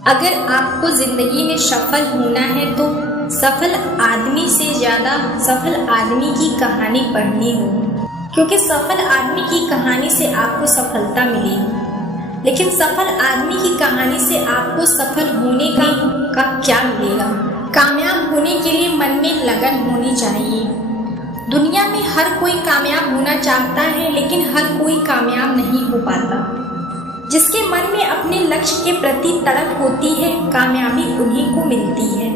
अगर आपको जिंदगी में सफल होना है तो सफल आदमी से ज्यादा सफल आदमी की कहानी पढ़नी होगी, क्योंकि सफल आदमी की कहानी से आपको सफलता मिलेगी, लेकिन सफल आदमी की कहानी से आपको सफल होने का क्या मिलेगा। कामयाब होने के लिए मन में लगन होनी चाहिए। दुनिया में हर कोई कामयाब होना चाहता है, लेकिन हर कोई कामयाब नहीं हो पाता। जिसके मन में अपने लक्ष्य के प्रति तड़प होती है, कामयाबी उन्हीं को मिलती है।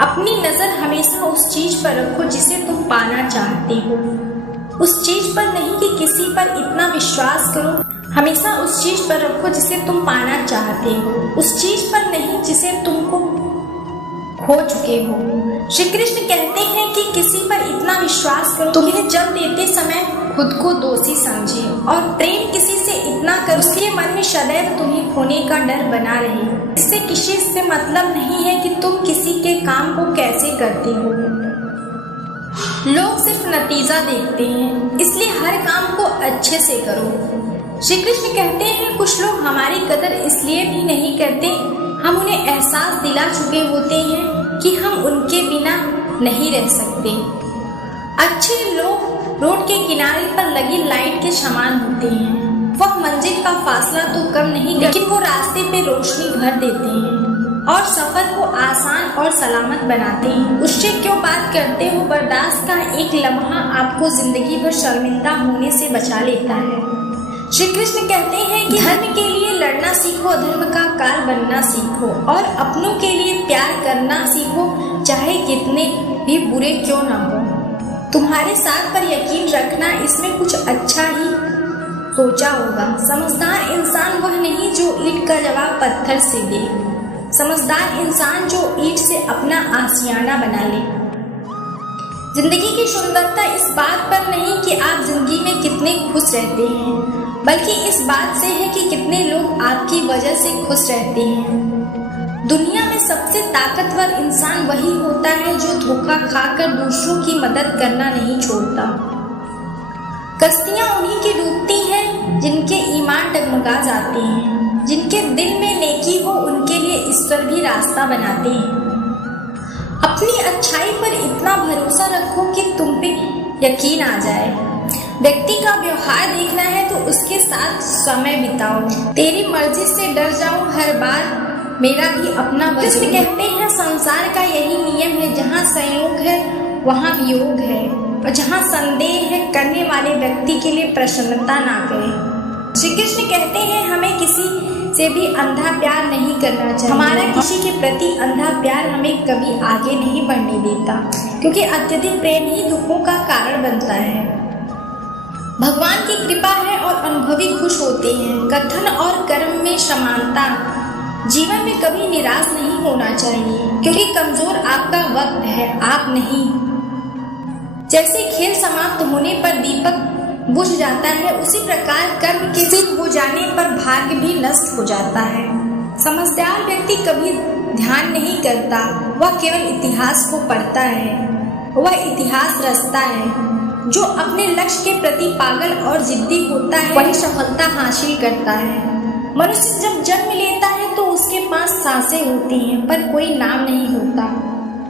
अपनी नजर हमेशा उस चीज पर रखो जिसे तुम पाना चाहते हो, उस चीज पर नहीं कि किसी पर इतना विश्वास करो। हमेशा उस चीज पर रखो जिसे तुम पाना चाहते हो, उस चीज पर नहीं जिसे तुमको खो चुके हो। श्री कृष्ण कहते हैं कि किसी पर इतना विश्वास करो, तुम्हें जब देते समय खुद को दोषी समझे, और प्रेम किसी से इतना करो उसके मन में सदैव तुम्हें खोने का डर बना रहे। इससे किसी से मतलब नहीं है कि तुम किसी के काम को कैसे करते हो। लोग सिर्फ नतीजा देखते हैं, इसलिए हर काम को अच्छे से करो। श्री कृष्ण कहते हैं कुछ लोग हमारी कदर इसलिए भी नहीं करते, हम उन्हें एहसास दिला चुके होते हैं कि हम उनके बिना नहीं रह सकते। अच्छे लोग रोड के किनारे पर लगी लाइट के समान होते हैं। वह मंजिल का फासला तो कम नहीं करते, लेकिन वो रास्ते पे रोशनी भर देते हैं और सफर को आसान और सलामत बनाते हैं। उससे क्यों बात करते हो, बर्दाश्त का एक लम्हा आपको जिंदगी भर शर्मिंदा होने से बचा लेता है। श्री कृष्ण कहते हैं कि धर्म के लिए लड़ना सीखो, अधर्म का कार बनना सीखो, और अपनों के लिए प्यार करना सीखो, चाहे कितने भी बुरे क्यों ना हो। तुम्हारे साथ पर यकीन रखना, इसमें कुछ अच्छा ही सोचा होगा। समझदार इंसान वह नहीं जो ईंट का जवाब पत्थर से दे, समझदार इंसान जो ईंट से अपना आशियाना बना ले। जिंदगी की सुंदरता इस बात पर नहीं कि आप जिंदगी में कितने खुश रहते हैं, बल्कि इस बात से है कि कितने लोग आपकी वजह से खुश रहते हैं। दुनिया में सबसे ताकतवर इंसान वही होता है जो धोखा खाकर दूसरों की मदद करना नहीं छोड़ता। कश्तियां उन्हीं की डूबती हैं जिनके ईमान डगमगा जाते हैं, जिनके दिल में नेकी हो उनके लिए ईश्वर भी रास्ता बनाते हैं। अपनी अच्छाई पर इतना भरोसा रखो कि तुम पे यकीन आ जाए। व्यक्ति का व्यवहार देखना है तो उसके साथ समय बिताओ। तेरी मर्जी से डर जाऊं हर बार, मेरा भी अपना वजूद। कहते हैं संसार का यही नियम है, जहाँ संयोग है वहाँ वियोग है, और जहाँ संदेह है करने वाले व्यक्ति के लिए प्रसन्नता ना करें। श्री कृष्ण कहते हैं हमें किसी से भी अंधा प्यार नहीं करना चाहिए। हमारा किसी के प्रति अंधा प्यार हमें कभी आगे नहीं बढ़ने देता, क्योंकि अत्यधिक प्रेम ही दुखों का कारण बनता है। भगवान की कृपा है और अनुभवी खुश होते हैं। कथन और कर्म में समानता। जीवन में कभी निराश नहीं होना चाहिए, क्योंकि कमजोर आपका वक्त है, आप नहीं। जैसे खेल समाप्त होने पर दीपक बुझ जाता है, उसी प्रकार कर्म के सिद्ध हो जाने पर भाग्य भी नष्ट हो जाता है। समझदार व्यक्ति कभी ध्यान नहीं करता, वह केवल इतिहास को पढ़ता है, वह इतिहास रचता है। जो अपने लक्ष्य के प्रति पागल और जिद्दी होता है वही सफलता हासिल करता है। मनुष्य जब जन्म लेता है तो उसके पास सांसें होती हैं, पर कोई नाम नहीं होता।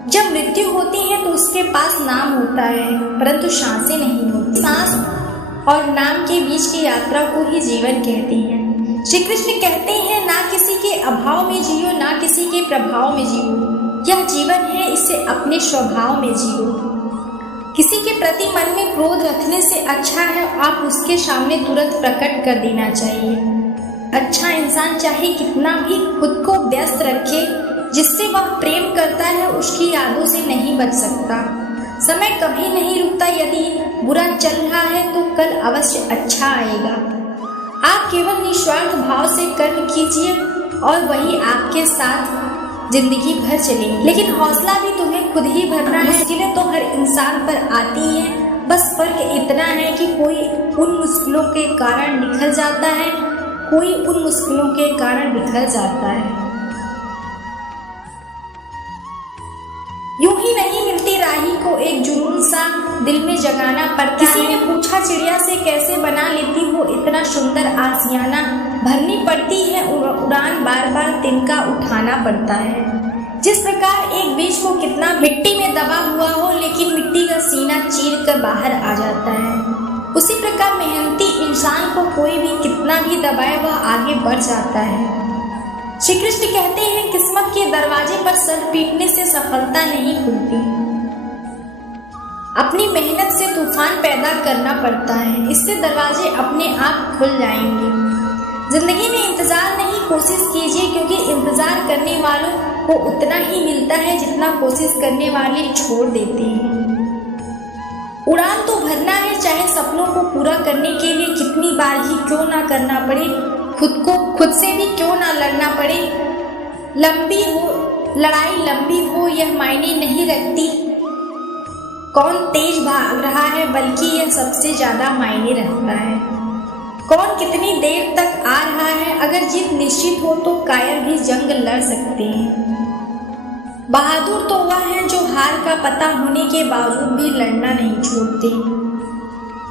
जब मृत्यु होती है तो उसके पास नाम होता है, परंतु सांसें नहीं होती। सांस और नाम के बीच की यात्रा को ही जीवन कहते हैं। श्री कृष्ण कहते हैं ना किसी के अभाव में जियो, ना किसी के प्रभाव में जियो। यह जीवन है, इसे अपने स्वभाव में जियो। किसी के प्रति मन में क्रोध रखने से अच्छा है आप उसके सामने तुरंत प्रकट कर देना चाहिए। अच्छा इंसान चाहे कितना भी खुद को व्यस्त रखे, जिससे वह प्रेम करता है उसकी यादों से नहीं बच सकता। समय कभी नहीं रुकता, यदि बुरा चल रहा है तो कल अवश्य अच्छा आएगा। आप केवल निस्वार्थ भाव से कर्म कीजिए और वही आपके साथ जिंदगी भर चलेंगी। लेकिन हौसला भी तुम्हें खुद ही भरना है। मुश्किलें तो हर इंसान पर आती हैं, बस फर्क इतना है कि कोई उन मुश्किलों के कारण निखर जाता है, कोई उन मुश्किलों के कारण बिखर जाता है। यूं ही नहीं मिलती राही को एक जुनून सा हमेशा दिल में जगाना पड़ता है। किसी ने पूछा चिड़िया से कैसे बना लेती हो इतना सुंदर आशियाना, भरनी पड़ती है उड़ान, बार बार तिनका उठाना पड़ता है। जिस प्रकार एक बीज को कितना मिट्टी में दबा हुआ हो लेकिन मिट्टी का सीना चीर कर बाहर आ जाता है, उसी प्रकार मेहनती इंसान को कोई भी कितना भी दबाए वह आगे बढ़ जाता है। श्री कृष्ण कहते हैं किस्मत के दरवाजे पर सर पीटने से सफलता नहीं खुलती, अपनी मेहनत से तूफान पैदा करना पड़ता है, इससे दरवाजे अपने आप खुल जाएंगे। जिंदगी में इंतजार नहीं, कोशिश कीजिए, क्योंकि इंतजार करने वालों को उतना ही मिलता है जितना कोशिश करने वाले छोड़ देते हैं। उड़ान तो भरना है, चाहे सपनों को पूरा करने के लिए कितनी बार ही क्यों ना करना पड़े, खुद से भी क्यों ना लड़ना पड़े। लड़ाई लंबी हो यह मायने नहीं रखती कौन तेज भाग रहा है, बल्कि यह सबसे ज्यादा मायने रखता है कौन कितनी देर तक आ रहा है। अगर जीत निश्चित हो तो कायर भी जंग लड़ सकते हैं। बहादुर तो वह है जो हार का पता होने के बावजूद भी लड़ना नहीं छोड़ते।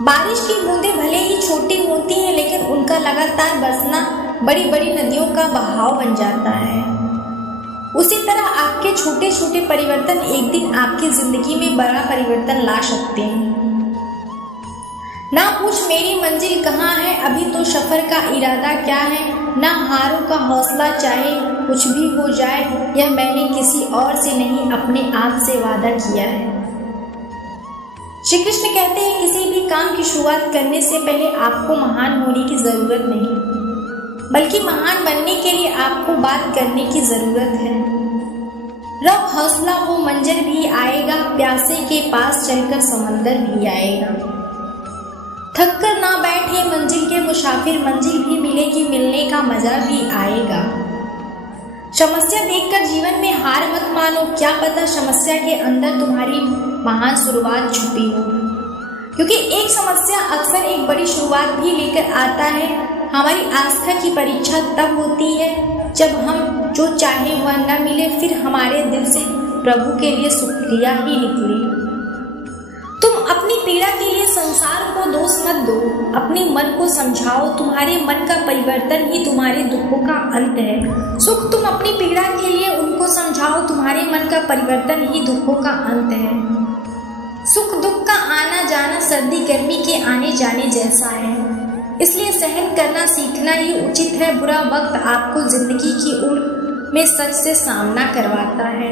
बारिश की बूंदें भले ही छोटी होती हैं, लेकिन उनका लगातार बरसना बड़ी बड़ी नदियों का बहाव बन जाता है। उसी तरह आपके छोटे छोटे परिवर्तन एक दिन आपकी जिंदगी में बड़ा परिवर्तन ला सकते हैं। ना पूछ मेरी मंजिल कहाँ है, अभी तो सफर का इरादा क्या है, ना हारों का हौसला चाहे कुछ भी हो जाए, यह मैंने किसी और से नहीं अपने आप से वादा किया है। श्री कृष्ण कहते हैं किसी भी काम की शुरुआत करने से पहले आपको महान होने की जरूरत नहीं, बल्कि महान बनने के लिए आपको बात करने की जरूरत है। रब हौसला हो, मंजर भी आएगा, प्यासे के पास चलकर समंदर भी आएगा। थक कर ना बैठे मंजिल के मुसाफिर, मंजिल भी मिलेगी, मिलने का मजा भी आएगा। समस्या देखकर जीवन में हार मत मानो, क्या पता समस्या के अंदर तुम्हारी महान शुरुआत छुपी हो, क्योंकि एक समस्या अक्सर एक बड़ी शुरुआत भी लेकर आता है। हमारी आस्था की परीक्षा तब होती है जब हम जो चाहे वह न मिले, फिर हमारे दिल से प्रभु के लिए शुक्रिया ही निकले। तुम अपनी पीड़ा के लिए संसार को दोष मत दो, अपने मन को समझाओ, तुम्हारे मन का परिवर्तन ही तुम्हारे दुखों का अंत है। सुख तुम अपनी पीड़ा के लिए उनको समझाओ, तुम्हारे मन का परिवर्तन ही दुखों का अंत है। सुख दुख का आना जाना सर्दी गर्मी के आने जाने जैसा है, इसलिए सहन करना सीखना ही उचित है। बुरा वक्त आपको जिंदगी की उम्र में सच से सामना करवाता है,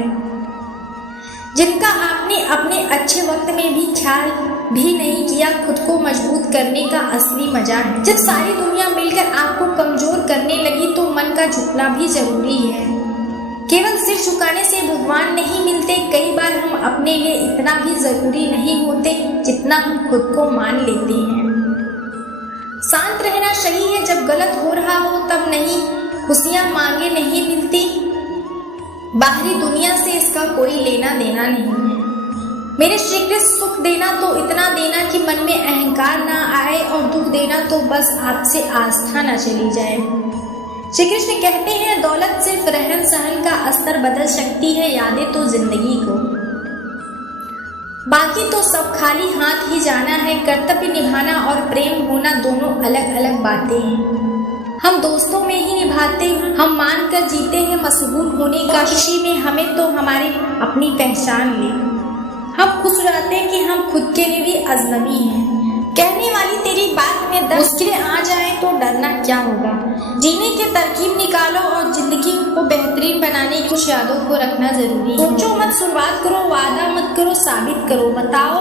जिनका आपने अपने अच्छे वक्त में भी ख्याल भी नहीं किया। खुद को मजबूत करने का असली मजा है। जब सारी दुनिया मिलकर आपको कमजोर करने लगी तो मन का झुकना भी जरूरी है। केवल सिर झुकाने से भगवान नहीं मिलते, कई बार हम अपने लिए इतना भी जरूरी नहीं होते जितना हम खुद को मान लेते हैं। शांत रहना सही है, जब गलत हो रहा हो तब नहीं, खुशियां मांगे नहीं मिलती। बाहरी दुनिया से इसका कोई लेना देना नहीं है। मेरे श्री कृष्ण, सुख देना तो इतना देना कि मन में अहंकार ना आए, और दुख देना तो बस आपसे आस्था ना चली जाए। श्री कृष्ण कहते हैं दौलत सिर्फ रहन सहन का स्तर बदल सकती है, यादें तो जिंदगी को, बाकी तो सब खाली हाथ ही जाना है। कर्तव्य निभाना और प्रेम होना दोनों अलग अलग बातें हैं। हम दोस्तों में ही निभाते हैं, हम मान कर जीते हैं मशहूर होने का, किसी में हमें तो हमारी अपनी पहचान ले। हम खुश रहते हैं कि हम खुद के लिए भी अजनबी हैं। कहने वाली तेरी बात में 10 मुश्किलें आ जाए तो डरना क्या होगा। जीने के तरकीब निकालो और जिंदगी को बेहतरीन बनाने की कुछ यादों को रखना जरूरी है। सोचो मत, शुरुआत करो, वादा मत करो, साबित करो, बताओ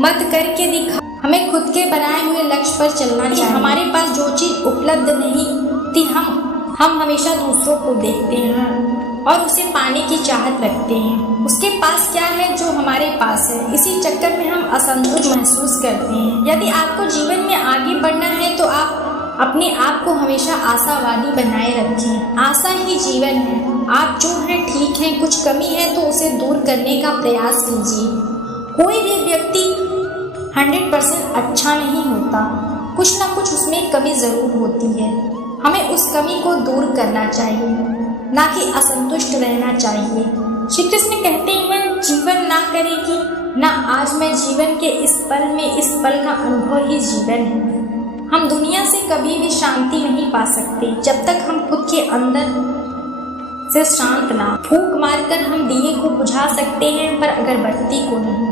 मत करके दिखाओ। हमें खुद के बनाए हुए लक्ष्य पर चलना चाहिए। हमारे पास जो चीज उपलब्ध नहीं थी, हम हमेशा दूसरों को देखते हैं और उसे पाने की चाहत रखते हैं। उसके पास क्या है जो हमारे पास है, इसी चक्कर में हम असंतुष्ट महसूस करते हैं। यदि आपको जीवन में आगे बढ़ना है तो आप अपने आप को हमेशा आशावादी बनाए रखें। आशा ही जीवन है। आप जो हैं ठीक हैं, कुछ कमी है तो उसे दूर करने का प्रयास कीजिए। कोई भी व्यक्ति 100% अच्छा नहीं होता, कुछ ना कुछ उसमें कमी जरूर होती है। हमें उस कमी को दूर करना चाहिए, ना कि असंतुष्ट रहना चाहिए। श्री कृष्ण कहते हैं जीवन ना करेगी, ना आज मैं जीवन के इस पल में, इस पल का अनुभव ही जीवन है। हम दुनिया से कभी भी शांति नहीं पा सकते जब तक हम खुद के अंदर से शांत ना। फूंक मारकर हम दिए को बुझा सकते हैं पर अगरबत्ती को नहीं,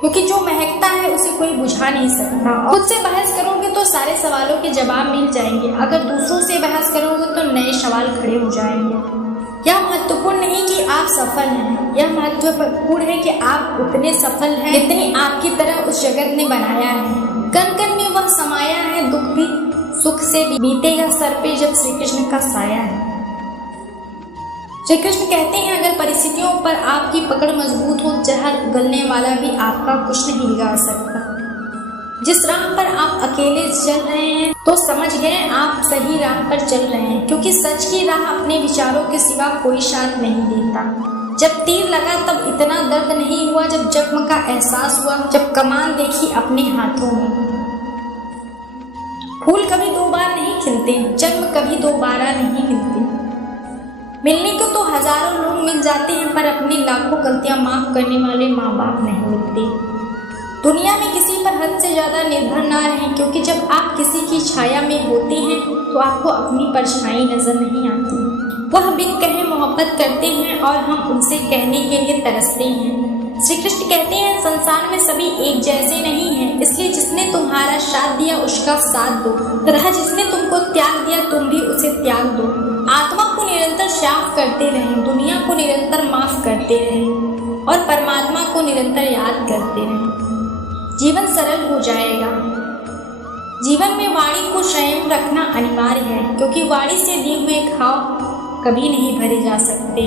क्योंकि जो महकता है उसे कोई बुझा नहीं सकता। खुद से बहस करोगे तो सारे सवालों के जवाब मिल जाएंगे, अगर दूसरों से बहस करोगे तो नए सवाल खड़े हो जाएंगे। यह महत्वपूर्ण नहीं कि आप सफल हैं, यह महत्वपूर्ण है कि आप उतने सफल हैं जितनी आपकी तरह उस जगत ने बनाया है। कण कण में वह समाया है, दुख भी सुख से बीतेगा सर पे जब श्री कृष्ण का साया है। श्री कृष्ण कहते हैं अगर परिस्थितियों पर आपकी पकड़ मजबूत हो, जहर उगलने वाला भी आपका कुछ नहीं बिगाड़ सकता। जिस राह पर आप अकेले चल रहे हैं तो समझ गए आप सही राह पर चल रहे हैं, क्योंकि सच की राह अपने विचारों के सिवा कोई साथ नहीं देता। जब तीर लगा तब इतना दर्द नहीं हुआ जब जख्म का एहसास हुआ, जब कमान देखी अपने हाथों में। फूल कभी दो बार नहीं खिलते, जन्म कभी दोबारा नहीं मिलते। मिलने को तो हजारों लोग मिल जाते हैं पर अपनी लाखों गलतियां माफ करने वाले माँ बाप नहीं मिलते। दुनिया में किसी पर हद से ज्यादा निर्भर ना रहें, क्योंकि जब आप किसी की छाया में होते हैं तो आपको अपनी परछाई नजर नहीं आती। वह बिन कहे मोहब्बत करते हैं और हम उनसे कहने के लिए तरसते हैं। श्री कृष्ण कहते हैं संसार में सभी एक जैसे नहीं हैं, इसलिए जिसने तुम्हारा साथ दिया उसका साथ दो, तथा जिसने तुमको त्याग दिया तुम भी उसे त्याग दो। आत्मा को निरंतर साफ करते रहें, दुनिया को निरंतर माफ करते रहें और परमात्मा को निरंतर याद करते रहें। जीवन सरल हो जाएगा। जीवन में वाणी को संयम रखना अनिवार्य है, क्योंकि वाणी से दिए हुए घाव कभी नहीं भरे जा सकते।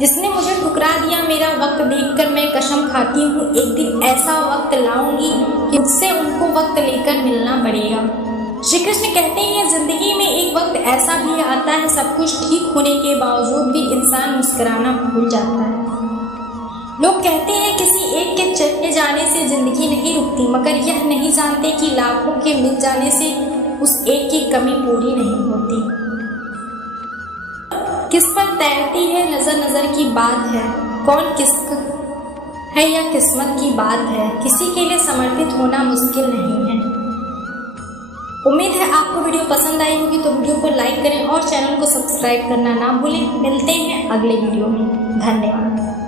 जिसने मुझे ठुकरा दिया मेरा वक्त देखकर मैं कसम खाती हूँ एक दिन ऐसा वक्त लाऊंगी कि उससे उनको वक्त लेकर मिलना पड़ेगा। श्री कृष्ण कहते हैं जिंदगी में एक वक्त ऐसा भी आता है सब कुछ ठीक होने के बावजूद भी इंसान मुस्कुराना भूल जाता है। लोग कहते हैं किसी एक के चले जाने से जिंदगी नहीं रुकती, मगर यह नहीं जानते कि लाखों के मिल जाने से उस एक की कमी पूरी नहीं होती। किस पर तैरती है नजर नजर की बात है, कौन किसका है यह किस्मत की बात है। किसी के लिए समर्पित होना मुश्किल नहीं है। उम्मीद है आपको वीडियो पसंद आई होगी, तो वीडियो को लाइक करें और चैनल को सब्सक्राइब करना ना भूलें। मिलते हैं अगले वीडियो में। धन्यवाद।